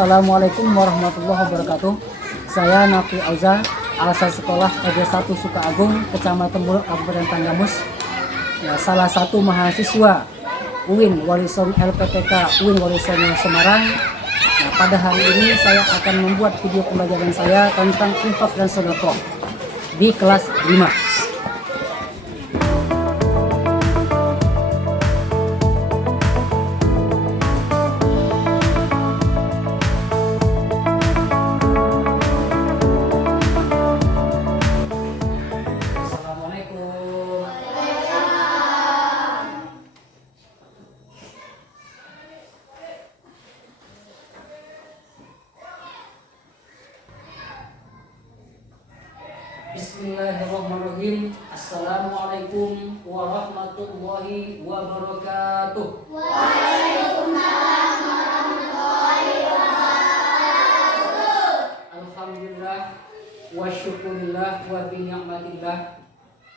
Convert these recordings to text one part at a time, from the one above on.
Assalamualaikum warahmatullahi wabarakatuh. Saya Nafi Auza, asal sekolah SD 1 Sukaagung, Kecamatan Bulak, Kabupaten Tanggamus. Ya, salah satu mahasiswa UIN Wali Songo LPTK UIN Wali Songo Semarang. Nah, pada hari ini saya akan membuat video pembelajaran saya tentang infak dan sedekah di kelas 5. Bismillahirrahmanirrahim. Assalamualaikum warahmatullahi wabarakatuh. Waalaikumsalam warahmatullahi wabarakatuh. Alhamdulillah wa syukurillah wa bi ni'matillah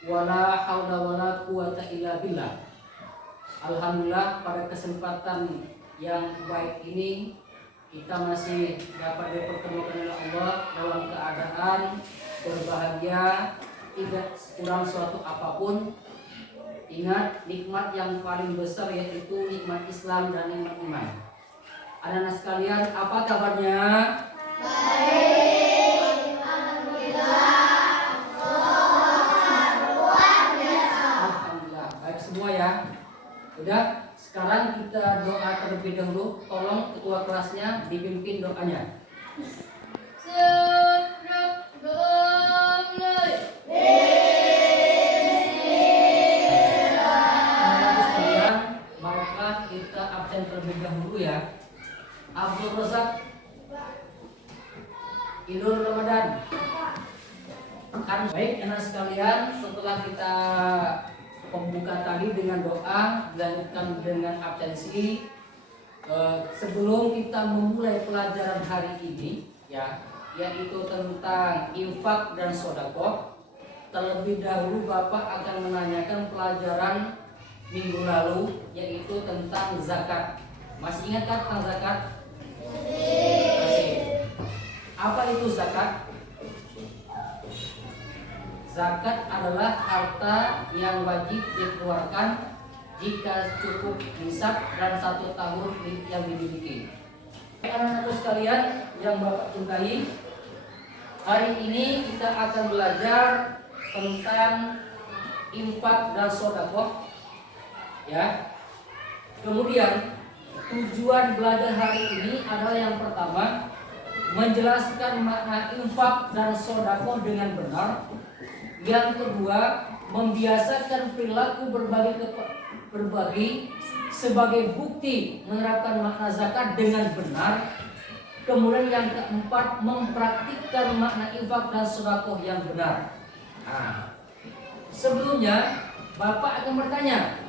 wa la haula wa la quwata illa billah. Alhamdulillah, pada kesempatan yang baik ini kita masih dapat dipertemukan oleh Allah dalam keadaan berbahagia, tidak kurang suatu apapun. Ingat, nikmat yang paling besar yaitu nikmat Islam dan nikmat iman. Anak-anak sekalian, apa kabarnya? Baik, alhamdulillah. Luar biasa. Alhamdulillah, baik semua ya. Udah, sekarang kita doa terlebih dahulu. Tolong ketua kelasnya dipimpin doanya. Kita absen terlebih dahulu ya. Abdul Razak, Idul Ramadan. Kan baik anak sekalian, setelah kita pembuka tadi dengan doa dan dengan absensi, sebelum kita memulai pelajaran hari ini ya, yaitu tentang infak dan sedekah, terlebih dahulu Bapak akan menanyakan pelajaran minggu lalu, yaitu tentang zakat. Masih ingat kan tentang zakat? Masih. Apa itu zakat? Zakat adalah harta yang wajib dikeluarkan jika cukup nisab dan 1 tahun yang dimiliki. Anak-anakku sekalian yang Bapak cintai, hari ini kita akan belajar tentang infak dan sedekah. Ya. Kemudian tujuan belajar hari ini adalah yang pertama, menjelaskan makna infak dan sedekah dengan benar. Yang kedua, membiasakan perilaku berbagi sebagai bukti menerapkan makna zakat dengan benar. Kemudian yang keempat, mempraktikkan makna infak dan sedekah yang benar. Nah, sebelumnya Bapak akan bertanya.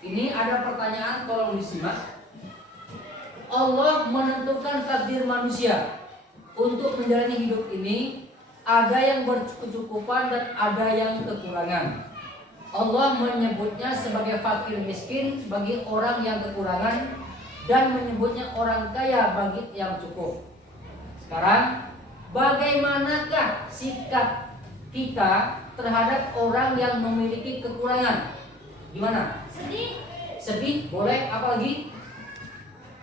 Ini ada pertanyaan, tolong disimak. Allah menentukan takdir manusia untuk menjalani hidup ini. Ada yang berkecukupan dan ada yang kekurangan. Allah menyebutnya sebagai fakir miskin bagi orang yang kekurangan dan menyebutnya orang kaya bagi yang cukup. Sekarang, bagaimanakah sikap kita terhadap orang yang memiliki kekurangan? Gimana? Sedih. Sedih? Boleh. Apa lagi?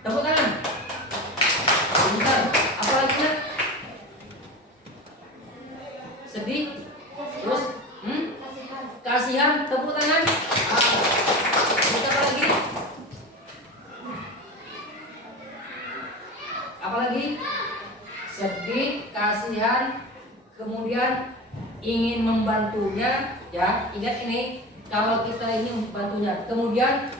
Tepuk tangan. Bentar. Apa lagi? Nak? Sedih? Terus? Kasihan? Tepuk tangan. Terus apa lagi? Apa lagi? Sedih, kasihan, kemudian ingin membantunya. Ya, ingat ini, kalau kita ingin membantunya. Kemudian,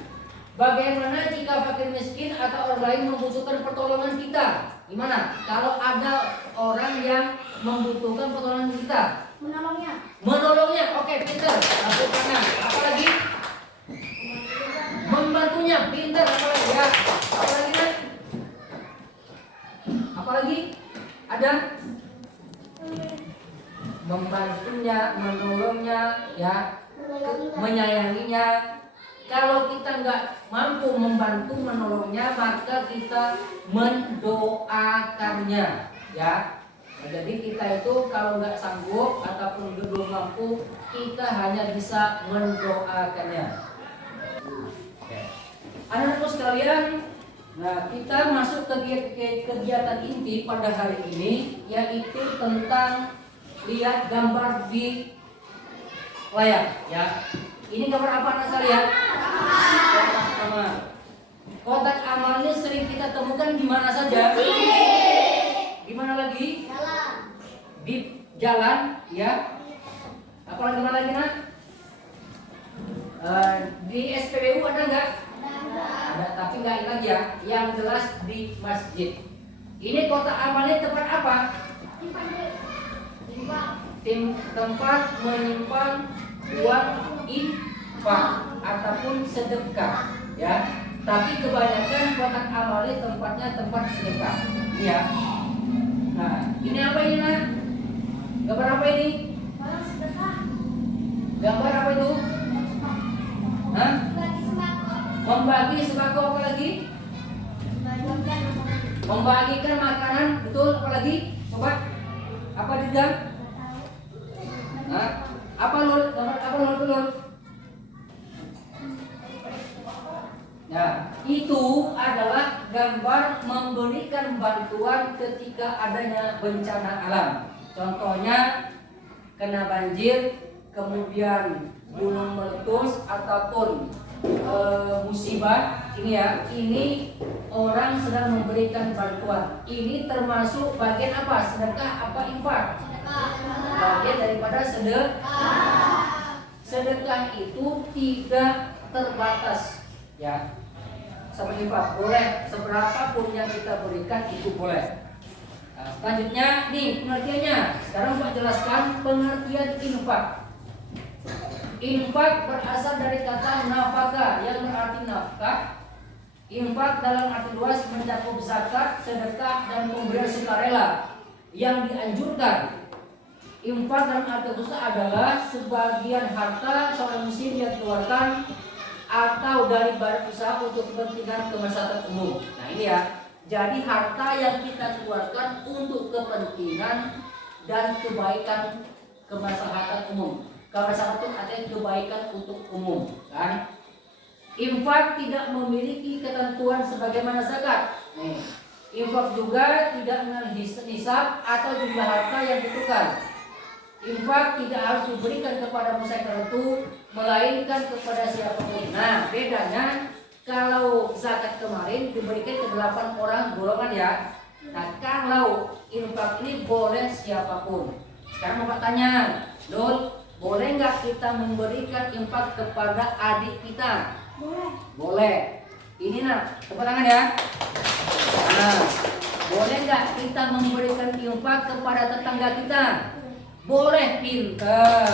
bagaimana jika fakir miskin atau orang lain membutuhkan pertolongan kita? Gimana? Kalau ada orang yang membutuhkan pertolongan kita, menolongnya, oke, pinter, tepuk tangan. Apa lagi? Membantunya, pinter. Apa lagi ya? Apa lagi Nak? Apa lagi? Ada? Membantunya, menolongnya, ya, menyayanginya, kalau kita nggak mampu membantu menolongnya, maka kita mendoakannya, ya. Nah, jadi kita itu kalau nggak sanggup ataupun belum mampu, kita hanya bisa mendoakannya. Anak-anakku sekalian, nah kita masuk ke kegiatan inti pada hari ini, yaitu tentang lihat gambar di layar, ya. Ini gambar apa anak sekalian? Kotak amal. Kotak amal ini sering kita temukan di mana saja? Di mana lagi? Di jalan, ya. Apalagi mana lagi, nak? Di SPBU ada nggak? Ada, tapi nggak ingat ya. Yang jelas di masjid. Ini kotak amalnya tempat apa? Tempat menyimpan uang infak ataupun sedekah, ya. Tapi kebanyakan kotak amalnya tempatnya tempat sedekah, ya. Nah, ini apa ini, nak? Gambar apa ini? Gambar apa itu? Hah? Membagi sembako, apa lagi? Membagikan makanan, betul, apa lagi? Coba. Apa juga? Hah? Apa lul? Gambar apa lul? Nah, itu adalah gambar memberikan bantuan ketika adanya bencana alam. Contohnya kena banjir, kemudian gunung meletus ataupun musibah. Ini ya, ini orang sedang memberikan bantuan. Ini termasuk bagian apa? Sedekah apa infak? Bagian daripada sedekah. Sedekah itu tidak terbatas, ya. Sama infak boleh, seberapapun yang kita berikan itu boleh. Nah, selanjutnya nih pengertiannya. Sekarang Pak jelaskan pengertian infak. Infak berasal dari kata nafkah yang berarti nafkah. Infak dalam arti luas mencakup zakat, sedekah, dan pemberian sukarela yang dianjurkan. Infak dalam arti khusus adalah sebagian harta seorang muslim yang dikeluarkan atau dari badan usaha untuk kepentingan kemaslahatan umum. Nah ini ya. Jadi harta yang kita keluarkan untuk kepentingan dan kebaikan kemaslahatan umum. Kemaslahatan itu artinya kebaikan untuk umum, kan? Infak tidak memiliki ketentuan sebagaimana zakat. Infak juga tidak dengan hisab atau jumlah harta yang ditukar. Infak tidak harus diberikan kepada manusia tertentu, melainkan kepada siapapun. Nah, bedanya kalau zakat kemarin diberikan ke 8 orang golongan, ya. Nah, kalau infak ini boleh siapapun. Sekarang Bapak tanya, Dul, boleh nggak kita memberikan infak kepada adik kita? Boleh. Ini nak, tepuk tangan ya. Nah, boleh nggak kita memberikan infak kepada tetangga kita? Boleh, pintar.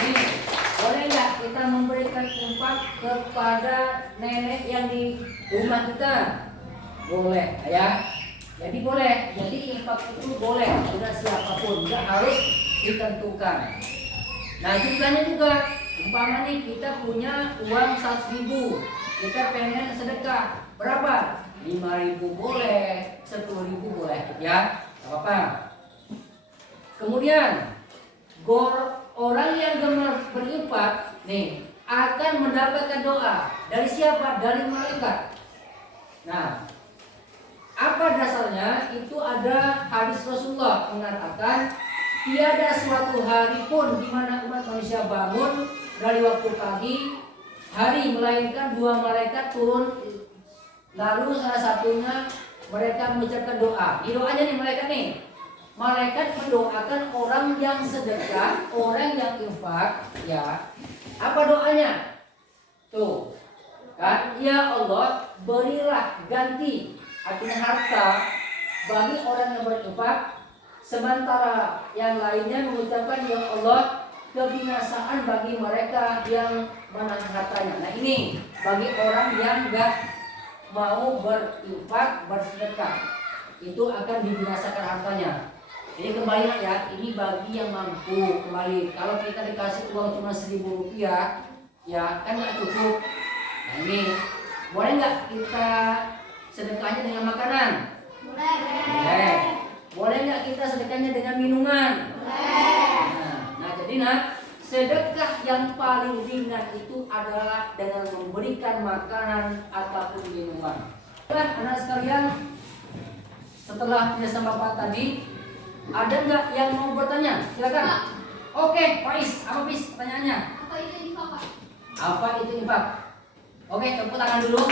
Nih, boleh nggak kita memberikan infak kepada nenek yang di rumah kita? Boleh, ya. Jadi boleh. Jadi infak itu boleh, sudah siapapun, nggak harus ditentukan. Nah, jumlahnya juga. Umpama nih kita punya uang 100.000, kita pengen sedekah berapa? 5.000 boleh, 10.000 boleh, ya, nggak apa-apa. Kemudian orang yang gemar berinfak nih akan mendapatkan doa dari siapa? Dari malaikat. Nah, apa dasarnya? Itu ada hadis Rasulullah mengatakan tiada suatu hari pun di mana umat manusia bangun dari waktu pagi hari melainkan 2 malaikat turun, lalu salah satunya mereka mengucapkan doa. Di doanya nih malaikat nih. Malaikat mendoakan orang yang sedekah, orang yang infak, ya. Apa doanya? Tuh. Kan, ya Allah, berilah ganti, artinya harta bagi orang yang berinfak, sementara yang lainnya mengucapkan ya Allah, kebinasaan bagi mereka yang menahan hartanya. Nah ini bagi orang yang enggak mau berinfak, bersedekah, itu akan dibinasakan hartanya. Jadi kembali ya, ini bagi yang mampu. Kembali, kalau kita dikasih uang cuma 1.000 rupiah, ya kan nggak cukup. Nah ini boleh nggak kita sedekahnya dengan makanan? Boleh. Boleh nggak kita sedekahnya dengan minuman? Boleh. Nah jadi sedekah yang paling ringan itu adalah dengan memberikan makanan ataupun minuman. Anak sekalian, setelah penjelasan Bapak tadi, ada nggak yang mau bertanya? Silakan. Oke, Faiz, apa Faiz pertanyaannya? Apa itu infak, Pak? Apa itu infak? Oke, tepuk tangan dulu.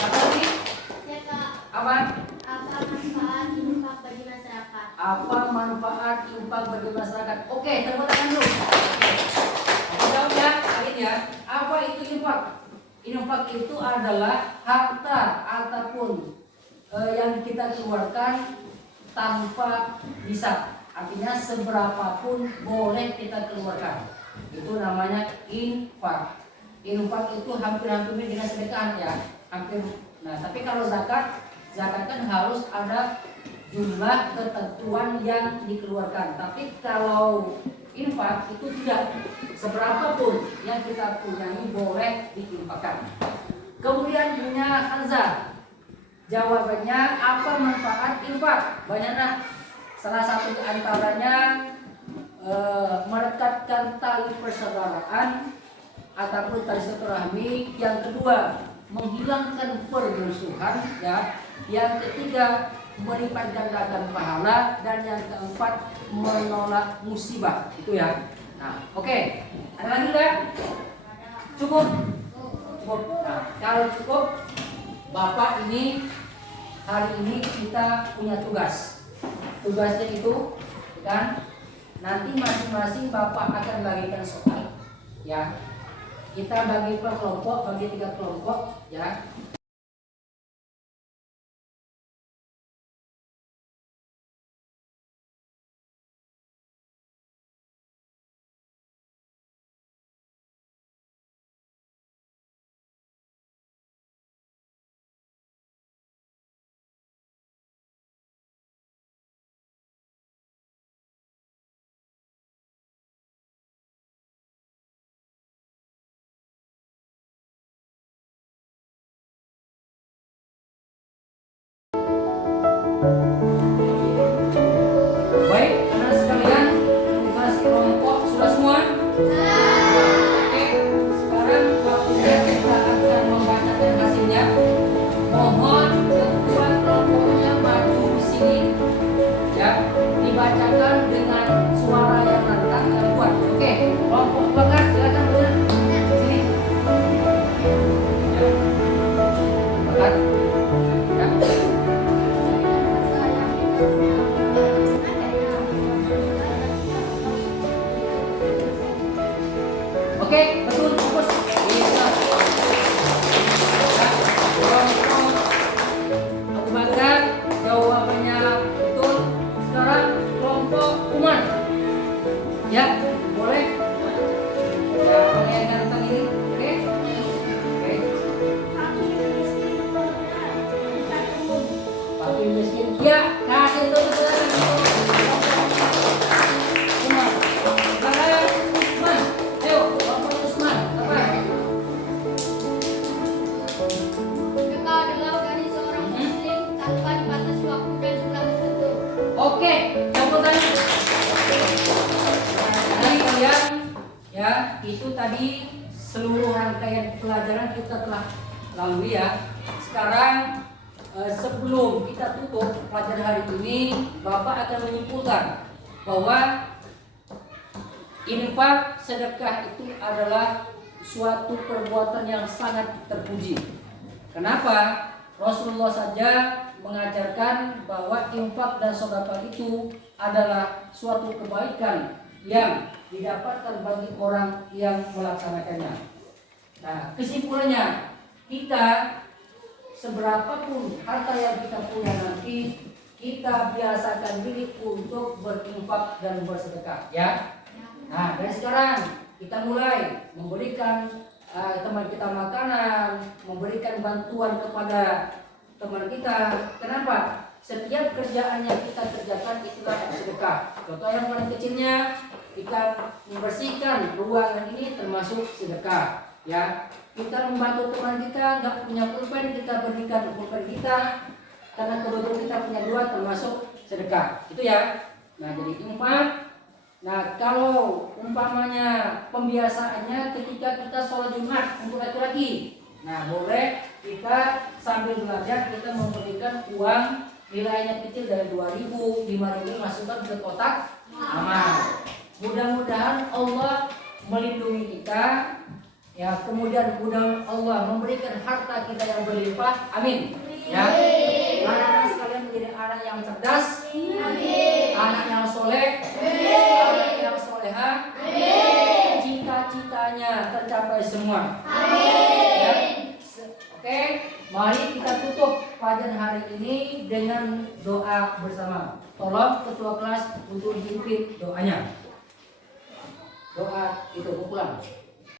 Apa lagi? Ya, Kak. Apa? Apa manfaat infak bagi masyarakat? Apa manfaat infak bagi masyarakat? Oke, tepuk tangan dulu. Oke, jawab ya, kalian ya. Apa itu infak? Infak itu adalah harta ataupun yang kita keluarkan tanpa hisab. Artinya seberapapun boleh kita keluarkan. Itu namanya infak. Infak itu hampir-hampir mirip dengan sedekah ya. Hampir. Nah, tapi kalau zakat kan harus ada jumlah ketentuan yang dikeluarkan. Tapi kalau infak itu tidak, seberapapun yang kita punyai boleh diinfakkan. Kemudian punya Hanza, jawabannya apa manfaat infak? Banyak nak. Salah satu di antaranya merekatkan tali persaudaraan ataupun tali silaturahmi. Yang kedua, menghilangkan permusuhan ya. Yang ketiga, melipat gandakan pahala, dan yang keempat, menolak musibah. Itu ya. Nah, oke. Ada lagi enggak? Cukup? Cukup. Nah, kalau cukup, Bapak ini hari ini kita punya tugas. Tugasnya itu kan nanti masing-masing Bapak akan bagikan soal ya. Kita bagi per kelompok, bagi 3 kelompok ya. Baik, anak sekalian, tugas kelompok sudah semua? Oke, sekarang waktunya kita akan membacakan hasilnya. Mohon ketua kelompoknya maju di sini, ya, dibacakan dengan suara yang lantang dan kuat. Oke, kelompok bakat silakan benar. Sini. Ya. Bakat. Ya. Oke, betul, fokus. Bisa. Kelompok Abu Bakar jawabannya betul. Sekarang kelompok Uman. Ya, boleh. Ya, boleh yang ganteng ini. Oke. Oke. Fakir miskin. Ya, kasih itu silakan. Uman. Sekarang Usman. Ayo, kelompok Usman. Apa? Sedekah adalah dari seorang muslim tanpa dibatasi waktu dan jumlah tertentu. Oke, tepuk tangan. Jadi kalian ya, itu tadi seluruh rangkaian pelajaran kita telah lalui ya. Sekarang sebelum kita tutup pelajaran hari ini, Bapak akan menyimpulkan bahwa infak sedekah itu adalah suatu perbuatan yang sangat terpuji. Kenapa? Rasulullah saja mengajarkan bahwa infak dan sedekah itu adalah suatu kebaikan yang didapatkan bagi orang yang melaksanakannya. Nah, kesimpulannya, kita seberapapun harta yang kita punya nanti, kita biasakan diri untuk berinfak dan bersedekah ya. Nah, dari sekarang kita mulai memberikan teman kita makanan, memberikan bantuan kepada teman kita. Kenapa? Setiap kerjaan yang kita kerjakan itulah sedekah. Contoh yang paling kecilnya, kita membersihkan ruangan ini termasuk sedekah ya. kita membantu teman kita nggak punya pulpen, kita berikan pulpen kita, karena kebetulan kita punya 2 termasuk sedekah. Itu ya. Nah jadi 4. Nah kalau umpamanya pembiasaannya ketika kita sholat Jumat untuk laki-laki, nah boleh kita sambil belajar kita memberikan uang nilainya kecil dari 2.000, 5.000 masukkan ke kotak amal. Mudah-mudahan Allah melindungi kita. Ya, kemudian mudah Allah memberikan harta kita yang berlimpah. Amin. Ya. Anak-anak sekalian menjadi anak yang cerdas. Amin. Anak yang soleh. Anak yang soleha. Amin. Cita-citanya tercapai semua. Amin. Ya. Oke, mari kita tutup pelajaran hari ini dengan doa bersama. Tolong ketua kelas untuk dipimpin doanya. Doa itu pukulan.